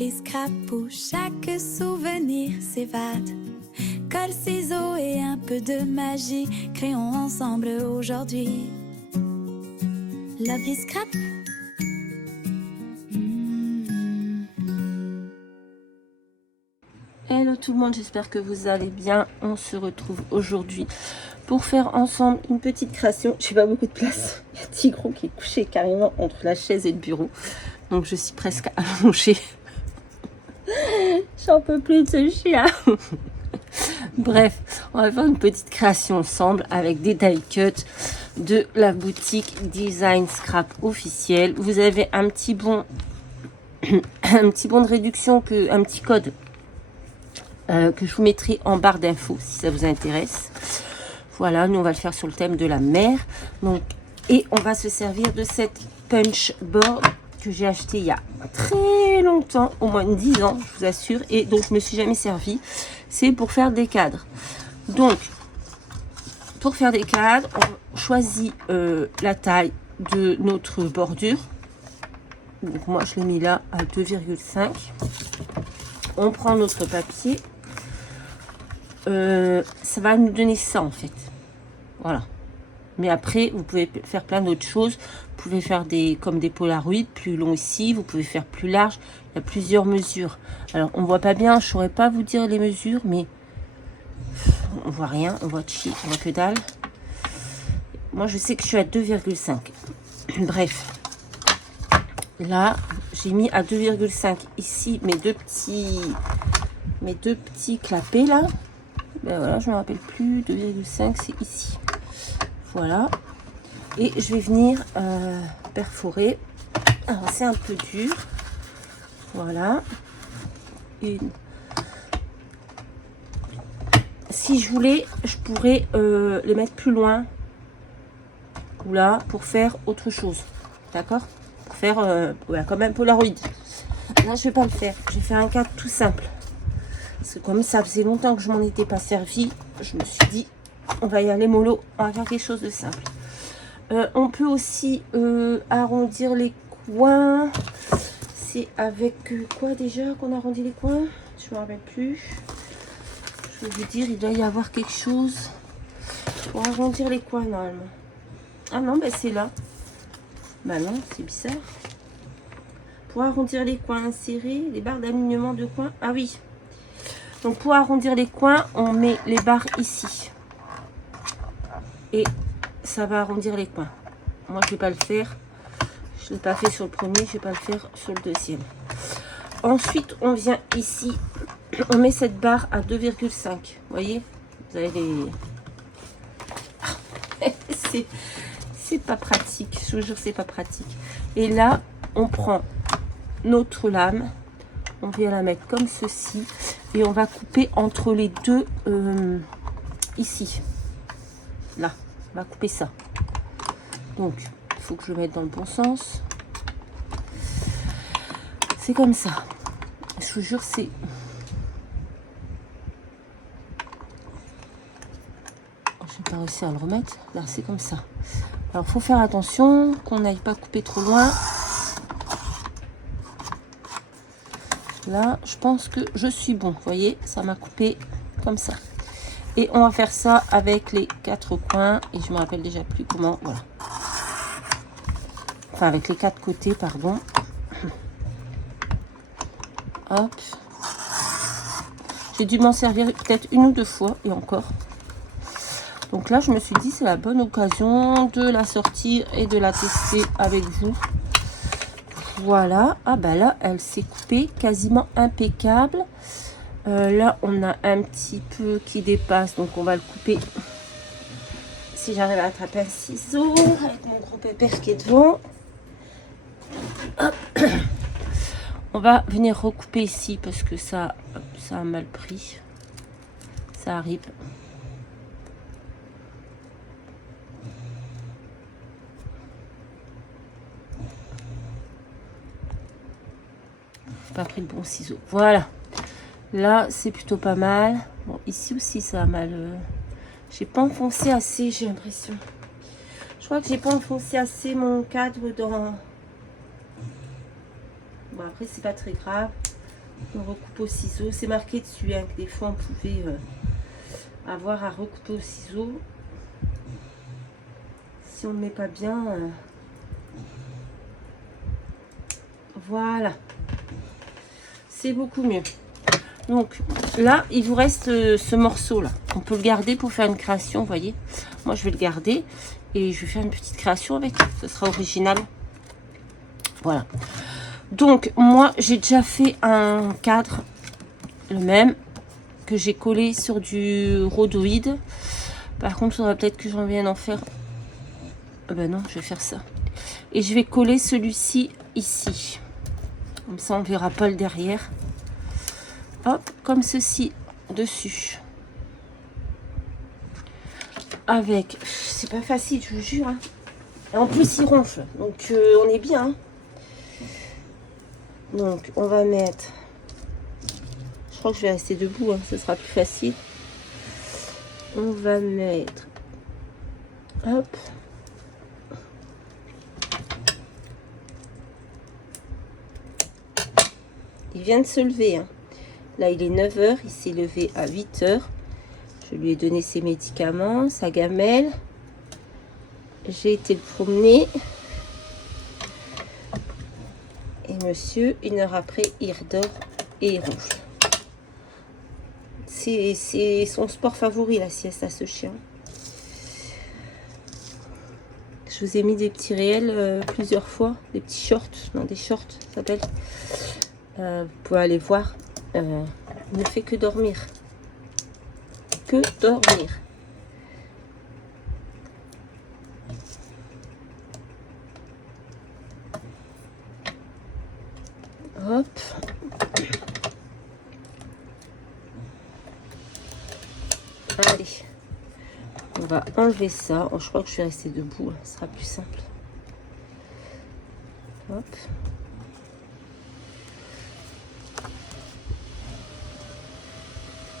l'appli scrap où chaque souvenir s'évade. Colle, ciseaux et un peu de magie, créons ensemble aujourd'hui l'appli scrap. Hello tout le monde, j'espère que vous allez bien. On se retrouve aujourd'hui pour faire ensemble une petite création. J'ai pas beaucoup de place. Il y a Tigron qui est couché carrément entre la chaise et le bureau. Donc je suis presque allongée. J'en peux plus de ce chien. Bref, on va faire une petite création ensemble avec des die cuts de la boutique Design Scrap officielle. Vous avez un petit bon de réduction, un petit code que je vous mettrai en barre d'infos si ça vous intéresse. Voilà, nous on va le faire sur le thème de la mer. Donc, et on va se servir de cette punch board que j'ai acheté il y a très longtemps, au moins 10 ans, je vous assure, et donc je me suis jamais servi. C'est pour faire des cadres. Donc, pour faire des cadres, on choisit la taille de notre bordure. Donc moi je l'ai mis là à 2,5. On prend notre papier. Ça va nous donner ça en fait. Voilà. Mais après, vous pouvez faire plein d'autres choses. Vous pouvez faire comme des polaroids plus longs ici. Vous pouvez faire plus large. Il y a plusieurs mesures. Alors, on voit pas bien. Je saurais pas vous dire les mesures, mais on voit rien. On voit chi, on voit que dalle. Moi, je sais que je suis à 2,5. Bref. Là, j'ai mis à 2,5 ici mes deux petits clapets là. Ben voilà, je ne me rappelle plus. 2,5, c'est ici. Voilà. Et je vais venir perforer. Alors, c'est un peu dur. Voilà. Si je voulais, je pourrais les mettre plus loin. Ou là, pour faire autre chose. D'accord? Pour faire ouais, comme un Polaroid. Là, je vais pas le faire. Je vais faire un cadre tout simple. Parce que comme ça faisait longtemps que je m'en étais pas servi, je me suis dit, on va y aller mollo, on va faire quelque chose de simple. On peut aussi arrondir les coins. C'est avec quoi déjà qu'on arrondit les coins? Je ne me rappelle plus. Je vais vous dire, il doit y avoir quelque chose pour arrondir les coins normalement. Ah non, ben c'est là. Ben non, c'est bizarre. Pour arrondir les coins, insérer les barres d'alignement de coins. Ah oui. Donc pour arrondir les coins, on met les barres ici. Et ça va arrondir les coins. Moi, je ne vais pas le faire. Je ne l'ai pas fait sur le premier, je ne vais pas le faire sur le deuxième. Ensuite, on vient ici. On met cette barre à 2,5. Vous voyez? Vous avez les... c'est pas pratique. Je vous jure, c'est pas pratique. Et là, on prend notre lame. On vient la mettre comme ceci. Et on va couper entre les deux ici. Là, on va couper ça. Donc, il faut que je le mette dans le bon sens. C'est comme ça. Je vous jure, c'est... Je n'ai pas réussi à le remettre. Là, c'est comme ça. Alors, il faut faire attention qu'on n'aille pas couper trop loin. Là, je pense que je suis bon. Vous voyez, ça m'a coupé comme ça. Et on va faire ça avec les 4 coins. Et je me rappelle déjà plus comment. Voilà. Enfin, avec les 4 côtés, pardon. Hop. J'ai dû m'en servir peut-être 1 ou 2 fois. Et encore. Donc là, je me suis dit, c'est la bonne occasion de la sortir et de la tester avec vous. Voilà. Ah bah là, elle s'est coupée quasiment impeccable. Là, on a un petit peu qui dépasse. Donc, on va le couper. Si j'arrive à attraper un ciseau avec mon gros pépère qui est devant. Hop. On va venir recouper ici parce que ça a mal pris. Ça arrive. Pas pris le bon ciseau. Voilà. Là, c'est plutôt pas mal. Bon, ici aussi, ça a mal. J'ai pas enfoncé assez, j'ai l'impression. Je crois que j'ai pas enfoncé assez mon cadre dans... Bon, après, c'est pas très grave. On recoupe au ciseau. C'est marqué dessus hein, que des fois on pouvait avoir à recouper au ciseau. Si on ne met pas bien. Voilà. C'est beaucoup mieux. Donc là, il vous reste ce morceau là. On peut le garder pour faire une création, vous voyez. Moi, je vais le garder et je vais faire une petite création avec. Ce sera original. Voilà. Donc, moi, j'ai déjà fait un cadre, le même, que j'ai collé sur du rhodoïde. Par contre, il faudra peut-être que j'en vienne en faire... Ah ben non, je vais faire ça. Et je vais coller celui-ci ici. Comme ça, on ne verra pas le derrière. Hop, comme ceci, dessus. Avec... C'est pas facile, je vous jure. Hein. Et en plus, il ronfle. Donc, on est bien. Hein. Donc, on va mettre... Je crois que je vais rester debout, hein, ce sera plus facile. On va mettre... Hop. Il vient de se lever. Hein. Là, il est 9 h. Il s'est levé à 8 h. Je lui ai donné ses médicaments, sa gamelle. J'ai été le promener. Et monsieur, 1 heure après, il redort et il ronfle. C'est son sport favori, la sieste, à ce chien. Je vous ai mis des petits réels plusieurs fois. Des petits shorts. Non, des shorts, ça s'appelle. Vous pouvez aller voir. Il ne fait que dormir. Que dormir. Hop. Allez. On va enlever ça. Oh, je crois que je vais rester debout. Ce sera plus simple. Hop.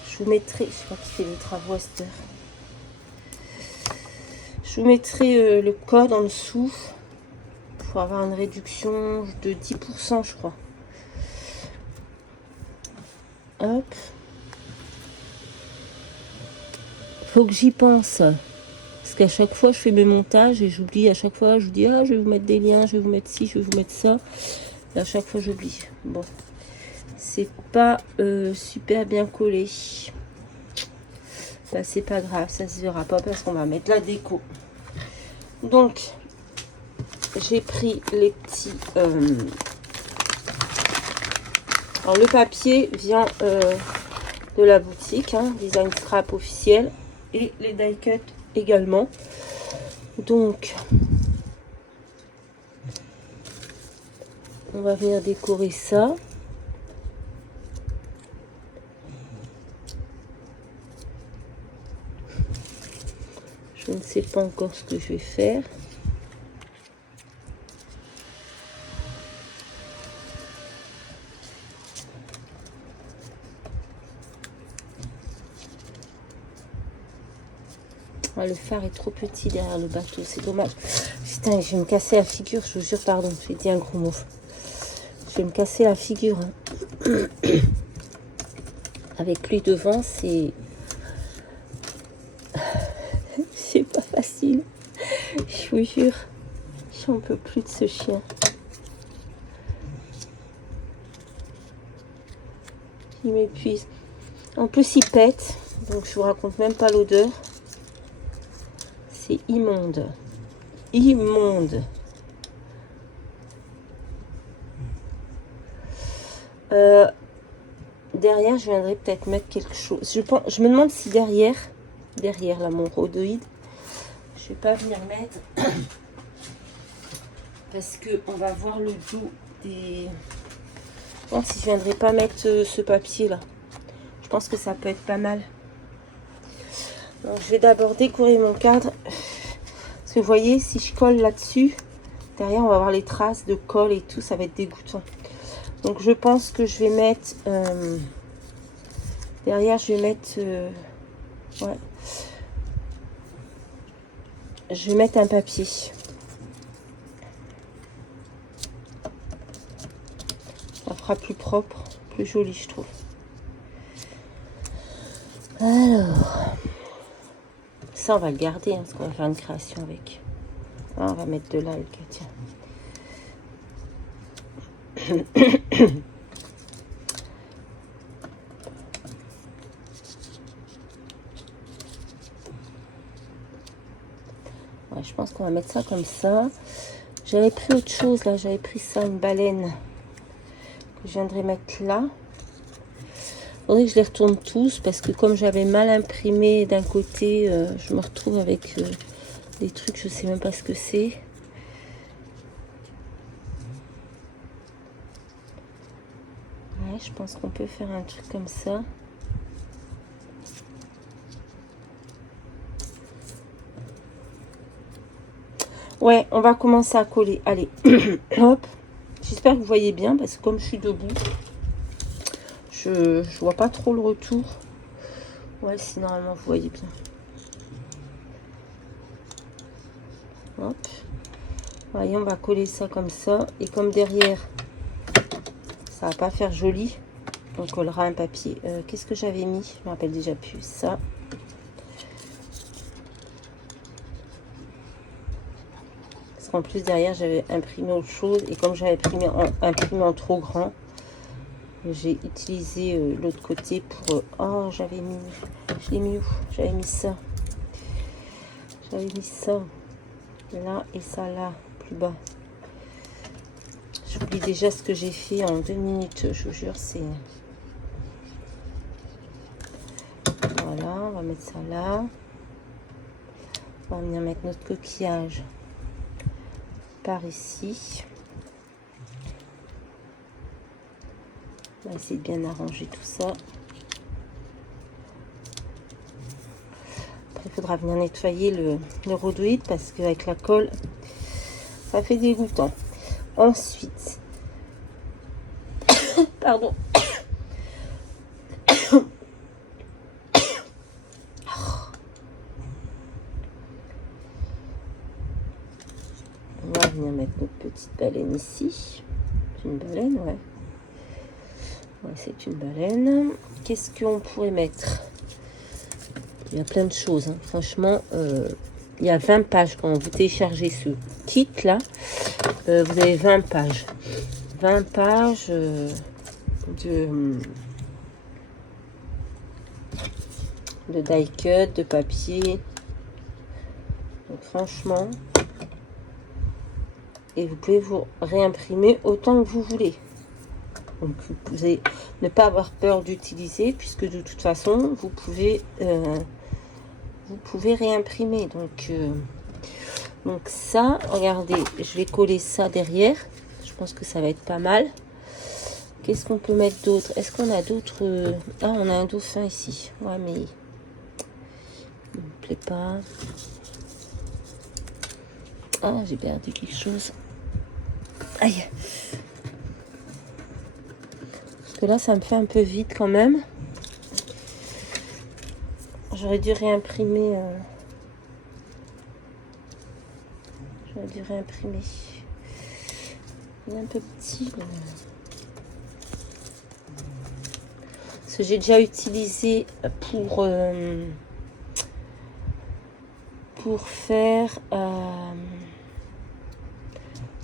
Je vous mettrai... Je crois qu'il fait les travaux à cette heure. Je vous mettrai le code en dessous. Pour avoir une réduction de 10%, je crois. Hop. Faut que j'y pense. Parce qu'à chaque fois, je fais mes montages et j'oublie. À chaque fois, je vous dis, ah, je vais vous mettre des liens, je vais vous mettre ci, je vais vous mettre ça. Et à chaque fois, j'oublie. Bon. C'est pas super bien collé. Bah, c'est pas grave, ça se verra pas parce qu'on va mettre la déco. Donc, j'ai pris les petits... Alors, le papier vient de la boutique, hein, Design Scrap officiel. Et les die cut également. Donc, on va venir décorer ça. Je ne sais pas encore ce que je vais faire. Ah, le phare est trop petit derrière le bateau, c'est dommage. Putain, je vais me casser la figure, je vous jure, pardon, j'ai dit un gros mot. Je vais me casser la figure. Hein. Avec lui devant, c'est... c'est pas facile. Je vous jure, j'en peux plus de ce chien. Il m'épuise. En plus, il pète, donc je vous raconte même pas l'odeur. C'est immonde. Immonde. Derrière, je viendrai peut-être mettre quelque chose. Je me demande si derrière là, mon rhodoïde, je vais pas venir mettre parce que on va voir le dos des... Je pense si je viendrai pas mettre ce papier là. Je pense que ça peut être pas mal. Donc, je vais d'abord décorer mon cadre. Parce que vous voyez, si je colle là-dessus, derrière, on va avoir les traces de colle et tout. Ça va être dégoûtant. Donc, je pense que je vais mettre... derrière, je vais mettre... ouais. Je vais mettre un papier. Ça fera plus propre, plus plus joli, je trouve. Alors, ça, on va le garder, hein, parce qu'on va faire une création avec. Ah, on va mettre de l'algue, tiens. Ouais, je pense qu'on va mettre ça comme ça. J'avais pris autre chose, là. J'avais pris ça, une baleine. Que je viendrai mettre là. Il faudrait que je les retourne tous, parce que comme j'avais mal imprimé d'un côté, je me retrouve avec des trucs, je sais même pas ce que c'est. Ouais, je pense qu'on peut faire un truc comme ça. Ouais, on va commencer à coller. Allez, hop. J'espère que vous voyez bien, parce que comme je suis debout, je vois pas trop le retour. Ouais, si normalement vous voyez bien. Hop. Voyez, on va coller ça comme ça. Et comme derrière, ça va pas faire joli, on collera un papier. Qu'est-ce que j'avais mis? Je me rappelle déjà plus. Ça. Parce qu'en plus, derrière, j'avais imprimé autre chose. Et comme j'avais imprimé en trop grand, j'ai utilisé l'autre côté pour... oh, j'avais mis... Je l'ai mis où? J'avais mis ça. J'avais mis ça. Là et ça là, plus bas. J'oublie déjà ce que j'ai fait en 2 minutes, je vous jure, c'est... Voilà, on va mettre ça là. On va venir mettre notre coquillage par ici. On va essayer de bien arranger tout ça. Après, il faudra venir nettoyer le rhodoïde parce qu'avec la colle, ça fait dégoûtant. Ensuite, pardon. On va venir mettre notre petite baleine ici. C'est une baleine, ouais. Ouais, c'est une baleine. Qu'est-ce qu'on pourrait mettre? Il y a plein de choses, hein. Franchement, il y a 20 pages quand vous téléchargez ce kit là. Vous avez 20 pages. 20 pages de die cut, de papier. Donc franchement, et vous pouvez vous réimprimer autant que vous voulez. Donc vous allez ne pas avoir peur d'utiliser, puisque de toute façon vous pouvez réimprimer. Donc ça, regardez, je vais coller ça derrière. Je pense que ça va être pas mal. Qu'est-ce qu'on peut mettre d'autre? Est-ce qu'on a d'autres... Ah, on a un dauphin ici. Ouais, mais il me plaît pas. Ah, j'ai perdu quelque chose. Aïe. Parce que là, ça me fait un peu vite quand même. J'aurais dû réimprimer. J'aurais dû réimprimer. Il est un peu petit. Parce que j'ai déjà utilisé pour faire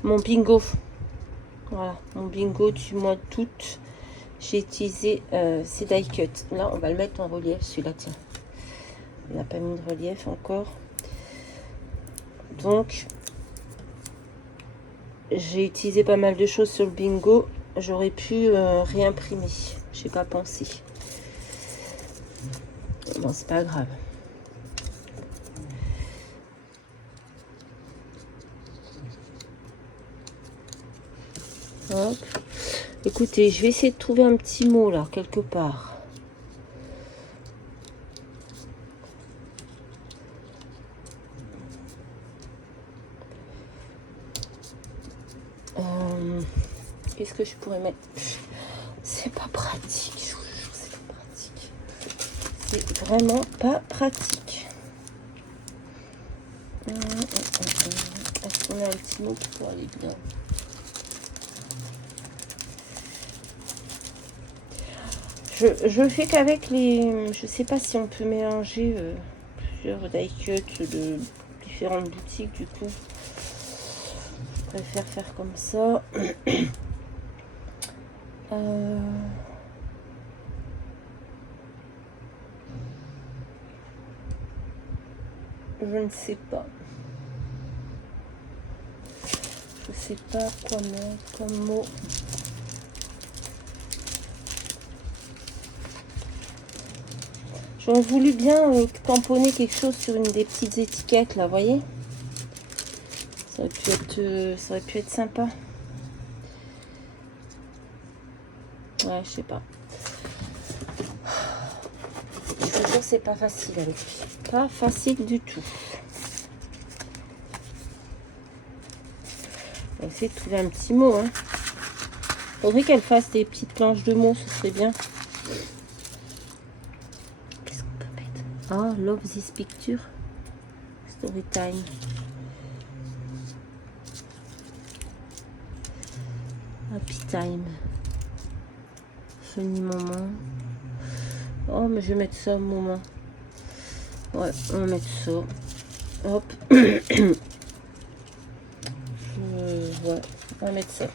mon bingo. Voilà, mon bingo du mois d'août. J'ai utilisé ces die cut. Là, on va le mettre en relief, celui-là, tiens. On n'a pas mis de relief encore. Donc, j'ai utilisé pas mal de choses sur le bingo. J'aurais pu réimprimer. J'ai pas pensé. Bon, c'est pas grave. Hop. Écoutez, je vais essayer de trouver un petit mot là, quelque part. Qu'est-ce que je pourrais mettre? C'est pas pratique, je vous jure, c'est pas pratique. C'est vraiment pas pratique. Est-ce qu'on a un petit mot qui pourrait aller bien? Je fais qu'avec les... Je sais pas si on peut mélanger plusieurs die cuts de différentes boutiques, du coup. Je préfère faire comme ça. Je ne sais pas. Je sais pas quoi mettre comme mot. J'aurais voulu bien tamponner quelque chose sur une des petites étiquettes là, vous voyez. Ça aurait pu être sympa. Ouais, je sais pas. Je vous jure, c'est pas facile avec lui. Pas facile du tout. On va essayer de trouver un petit mot. Hein. Faudrait qu'elle fasse des petites planches de mots, ce serait bien. Qu'est-ce qu'on peut mettre? Ah, love this picture. Story time. Happy time. Funny moment. Oh, mais je vais mettre ça au moment. Ouais, on va mettre ça. Hop. Ouais, on va mettre ça.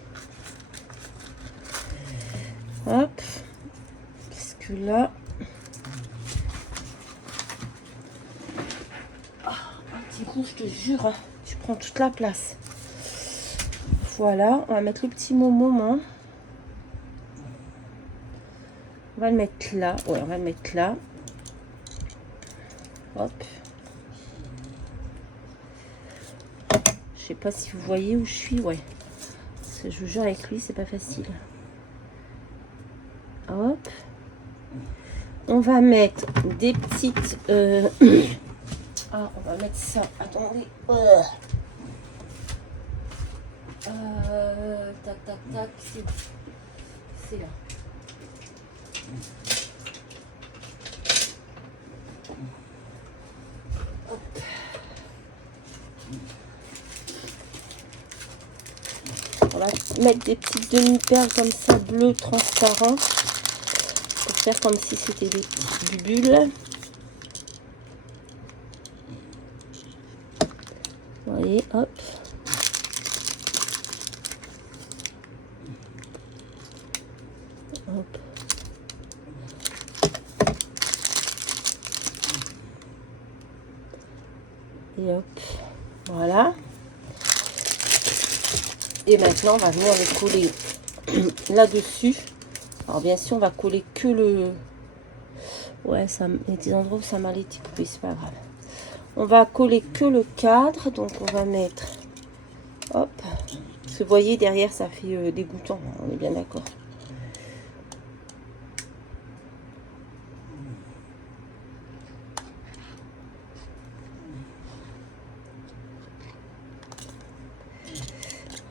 Hop. Qu'est-ce que là? Un petit coup, je te jure, hein, tu prends toute la place. Voilà, on va mettre le petit mot moment. On va le mettre là. Ouais, on va le mettre là. Hop. Je sais pas si vous voyez où je suis. Ouais. Parce que je vous jure, avec lui, c'est pas facile. Hop. On va mettre des petites... Ah, on va mettre ça. Attendez. Tac, tac, tac. C'est là. Hop. On va mettre des petites demi-perles comme ça, bleu transparent, pour faire comme si c'était des petites bulles. Vous voyez, hop. Hop. Et hop. Voilà. Et maintenant, on va venir le coller là-dessus. Alors, bien sûr, on va coller que le... Ouais, ça, il y a des endroits où ça m'a été coupé, c'est pas grave. On va coller que le cadre. Donc, on va mettre... Hop. Parce que vous voyez, derrière, ça fait dégoûtant. On est bien d'accord.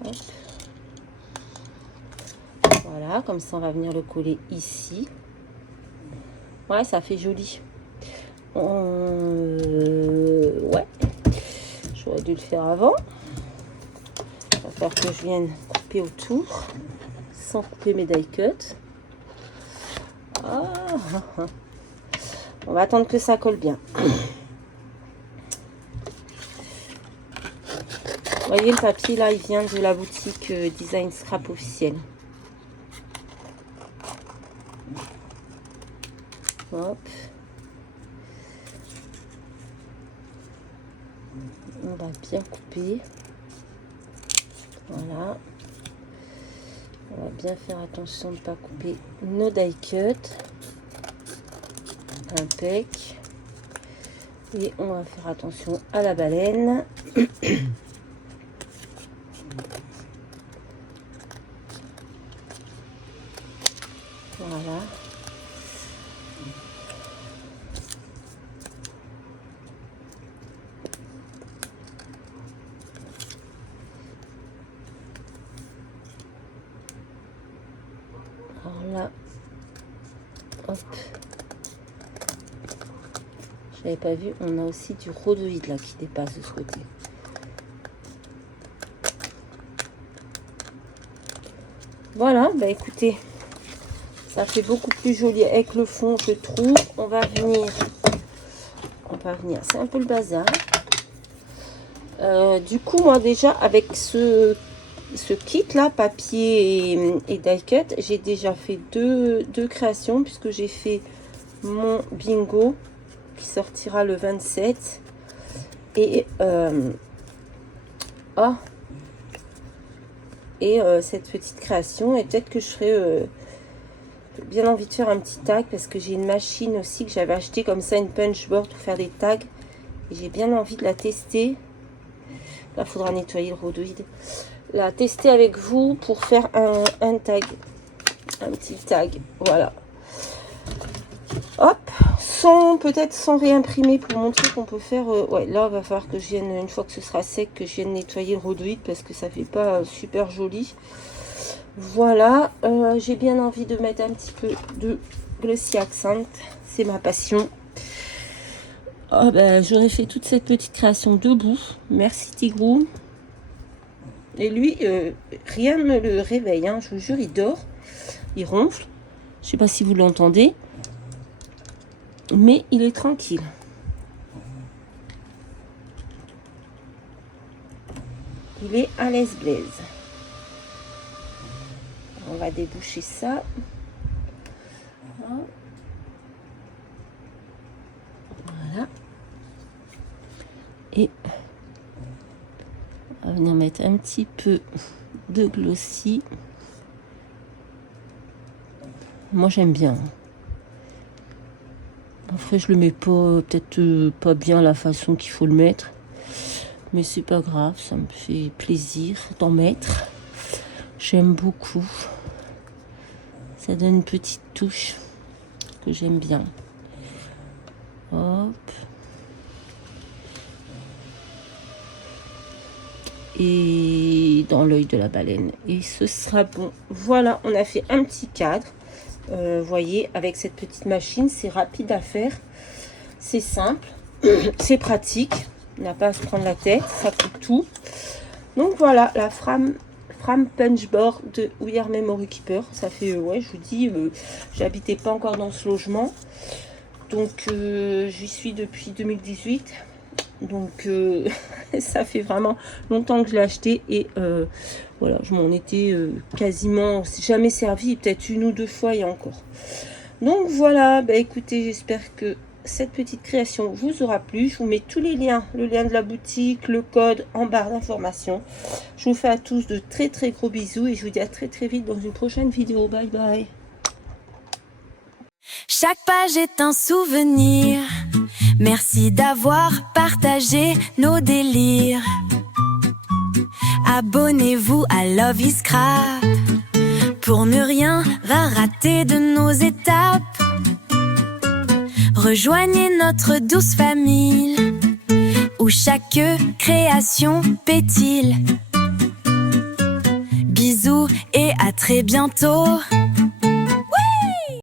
Hop. Voilà, comme ça on va venir le coller ici. Ouais, ça fait joli. Ouais, j'aurais dû le faire avant. Il va falloir que je vienne couper autour sans couper mes die cuts. Ah. On va attendre que ça colle bien. Vous voyez, le papier là, il vient de la boutique Design Scrap officielle. Hop. On va bien couper. Voilà. On va bien faire attention de ne pas couper nos die cuts. Impec. Et on va faire attention à la baleine. Voilà. Alors là, hop. J'avais pas vu, on a aussi du rhodoïde là qui dépasse de ce côté. Voilà, bah écoutez, Ça fait beaucoup plus joli avec le fond, je trouve. On va venir. C'est un peu le bazar. Du coup, moi déjà, avec ce kit là, papier et die cut, j'ai déjà fait deux créations, puisque j'ai fait mon bingo qui sortira le 27. Et cette petite création, et peut-être que je ferai bien envie de faire un petit tag, parce que j'ai une machine aussi que j'avais acheté comme ça, une punchboard pour faire des tags, et j'ai bien envie de la tester. Là, il faudra nettoyer le rhodoïde, la tester avec vous pour faire un tag, un petit tag, voilà. Hop, peut-être sans réimprimer, pour montrer qu'on peut faire. Ouais, là il va falloir que je vienne, une fois que ce sera sec, que je vienne nettoyer le rhodoïde, parce que ça fait pas super joli. Voilà, j'ai bien envie de mettre un petit peu de Glossy Accent, c'est ma passion. Oh, ben, j'aurais fait toute cette petite création debout. Merci Tigrou. Et lui, rien ne le réveille, hein, je vous jure, il dort, il ronfle. Je sais pas si vous l'entendez, mais il est tranquille. Il est à l'aise blaise. On va déboucher ça. Voilà. Et on va venir mettre un petit peu de glossy. Moi j'aime bien. Après je le mets pas, peut-être pas bien la façon qu'il faut le mettre. Mais c'est pas grave, ça me fait plaisir d'en mettre. J'aime beaucoup. Ça donne une petite touche que j'aime bien. Hop. Et dans l'œil de la baleine. Et ce sera bon. Voilà, on a fait un petit cadre. Vous voyez, avec cette petite machine, c'est rapide à faire. C'est simple. C'est pratique. On n'a pas à se prendre la tête. Ça coupe tout. Donc voilà, la Fram Punchboard de We Are Memory Keeper. Ça fait, ouais, je vous dis, j'habitais pas encore dans ce logement. Donc, j'y suis depuis 2018. Donc, ça fait vraiment longtemps que je l'ai acheté. Et voilà, je m'en étais quasiment jamais servi. Peut-être une ou deux fois et encore. Donc, voilà. Bah, écoutez, j'espère que cette petite création vous aura plu. Je vous mets tous les liens, le lien de la boutique, le code en barre d'information. Je vous fais à tous de très très gros bisous et je vous dis à très très vite dans une prochaine vidéo. Bye bye. Chaque page est un souvenir. Merci d'avoir partagé nos délires. Abonnez-vous à Love is Scrap pour ne rien rater de nos étapes. Rejoignez notre douce famille où chaque création pétille. Bisous et à très bientôt.